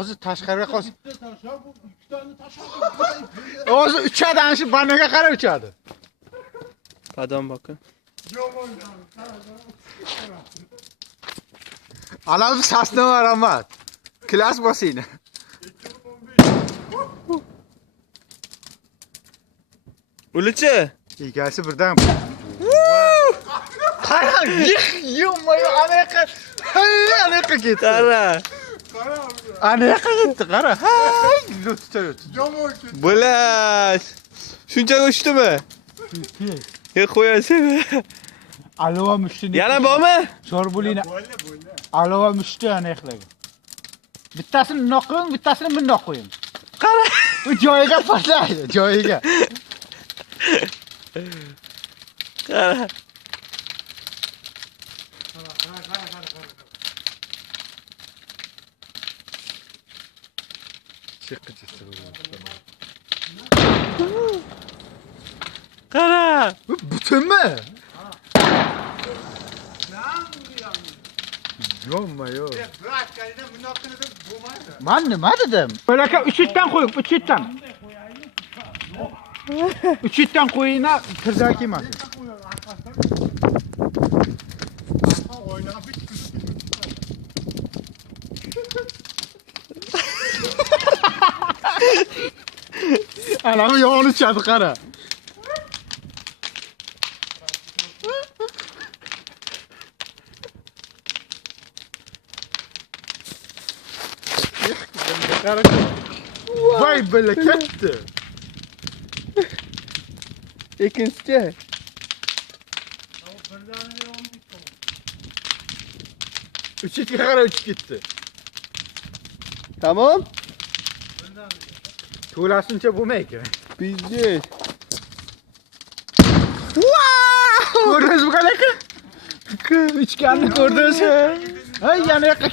Og'zi tashqariga qolsin. Og'zi uchadi, shu banaga qarab uchadi. Qadam bakın. Anamız sasna var ama. Klas basını. Uluchi. Gelsin buradan. Qara, yumay anaqa. Hay, anaqa ketdi. Qara. Anaqa ketdi, qara. Hay, tutayot. Bo'lash. Shuncha uchdimi? Qo'yasizmi? Alova mushtini. Yana bormi? Shorbulini. Alova mushti aniqlagan. Bittasini bundoq qo'ying, bittasini bundoq qo'ying. Qara. Bu joyiga paslaydi, joyiga. Qara. Qara. Butunmi? Yo'q. Men nima dedim? Bo'laka 3 itdan qo'yib, 3 itdan. 3 itdan qo'yinglar, tirzak yemasin. Anam yo'g'on uchadi, qara. Vay böyle ketdi. Ikkinchi. Uch itga qara uchib ketdi. Tamam. To'lasincha bo'lmaydi. Biznes. Ko'rdingizmi qanaqa? Ichganni ko'rdingiz? Hay, yana yoqqa